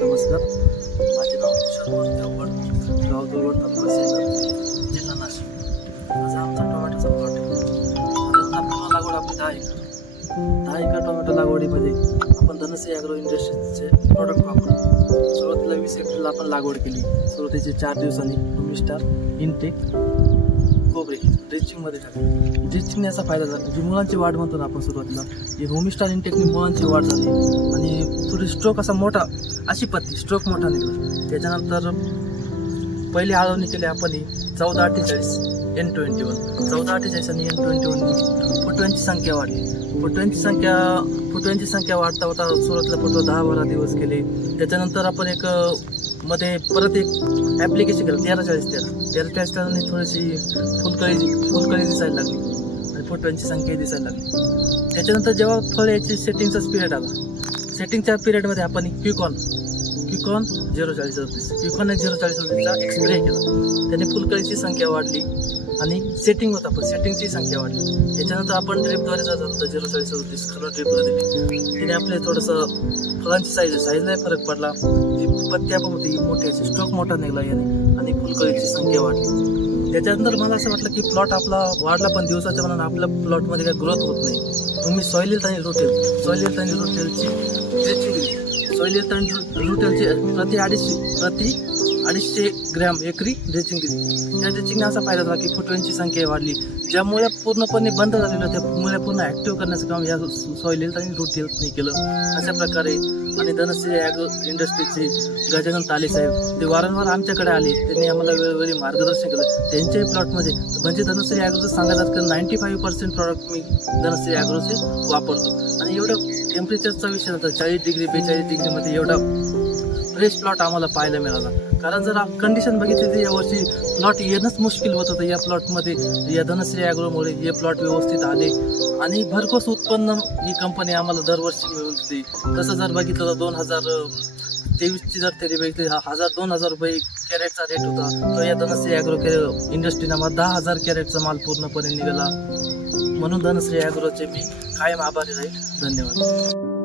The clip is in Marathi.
नमस्कार. माझे नाव किशोर मूर्ती गाव दुर्गड तालुका सेंगर जिल्हा नाशिक. आज आमचा टोमॅटोचा प्लॉट आहे. साधारणतः पूर्ण लागवड आपली दहा एकर. दहा एकर टोमॅटो लागवडीमध्ये आपण धनसे ॲग्रो इंडस्ट्रीजचे प्रॉडक्ट वापरू. सुरुवातीला वीस एप्रिलला आपण लागवड केली. सुरुवातीचे चार दिवसांनी स्टार इनटेक कोबरे ड्रिचिंगमध्ये टाकले. ड्रिचिंग याचा फायदा झाला जी मुलांची वाढ म्हणतो ना आपण सुरुवातीला ही होमिस्टार इनटेकनी मुलांची वाढ झाली आणि थोडी स्ट्रोक असा मोठा अशी पत्ती स्ट्रोक मोठा निघला. त्याच्यानंतर पहिले आळवणी केली आपण ही चौदा अठ्ठेचाळीस एन ट्वेंटी वन चौदा अठ्ठेचाळीस आणि एन ट्वेंटी वन संख्या वाढली. फुटव्यांची संख्या फुटव्यांची संख्या वाढता होता सुरतला फुटवा दहा बारा दिवस केले. त्याच्यानंतर आपण एक मध्ये परत एक ॲप्लिकेशन केलं तेरा चाळीस तेरा. तेरा चाळीस तेराने थोडीशी फुलकळी फुलकळी दिसायला लागली. आणि फुटव्यांची संख्या दिसायला लागली. त्याच्यानंतर जेव्हा फळ याची सेटिंगचाच पिरियड आला सेटिंगच्या पिरियडमध्ये आपण क्विकॉन क्विकॉन झिरो चाळीस अडतीस क्विकॉन झिरो चाळीस अडतीसचा एक्सप्रे केला. त्याने फुलकळीची संख्या वाढली आणि सेटिंग होता पण सेटिंगची संख्या वाढली. त्याच्यानंतर आपण ड्रिपद्वारे जात होतो झिरो चाळीस अडतीस खरं ड्रिपला दिली. त्याने आपले थोडंसं फळांची साईज साईजलाही फरक पडला. पत्त्या पण होती मोठी अशी स्ट्रोक मोठा निघाला याने आणि फुलकळीची संख्या वाढली. त्याच्यानंतर मला असं वाटलं की प्लॉट आपला वाढला पण दिवसाच्या मनानं आपल्या प्लॉटमध्ये काही ग्रोथ होत नाही. तुम्ही सॉईल हेल्थ आणि रोटेल सॉईल हेल्थ आणि रोटेलची ड्रेचिंग दिली सॉईल हेल्थ आणि रोटेलची प्रति अडीचशे प्रति अडीचशे ग्रॅम एकरी ड्रेचिंग दिली. त्या ड्रेचिंगने असा फायदा झाला की फुटव्यांची संख्या वाढली. ज्या मुळ्या पूर्णपणे बंद झालेल्या त्या मुळ्या पूर्ण ॲक्टिव्ह करण्याचं काम या सॉईल हेल्थ आणि रूट हेल्थने केलं अशा प्रकारे आणि धनश्री ॲग्रो इंडस्ट्रीचे गजानन ताले साहेब ते वारंवार आमच्याकडे आले. त्यांनी आम्हाला वेळोवेळी मार्गदर्शन केलं. त्यांच्याही प्लॉटमध्ये म्हणजे धनश्री ॲग्रोचं सांगायला तर नाईन्टी फाईव्ह पर्सेंट प्रॉडक्ट मी धनश्री ॲग्रोचे वापरतो. आणि एवढं टेम्परेचरचा विषय होता चाळीस डिग्री बेचाळीस डिग्रीमध्ये एवढा फ्रेश प्लॉट आम्हाला पाहायला मिळाला. कारण जर कंडिशन बघितली तर यावर्षी प्लॉट येणंच मुश्किल होत होतं या प्लॉटमध्ये या धनश्री ॲग्रोमुळे हे प्लॉट व्यवस्थित आले. आणि भरघोस उत्पन्न ही कंपनी आम्हाला दरवर्षी मिळते तसं जर बघितलं तर दोन हजार तेवीसची जर तरी बघितली हा हजार दोन हजार रुपये कॅरेटचा रेट होता. तो या धनश्री ॲग्रो इंडस्ट्रीनं आम्हाला दहा हजार कॅरेटचा माल पूर्णपणे निघाला. म्हणून धनश्री ॲग्रोचे मी कायम आभारी राहील. धन्यवाद.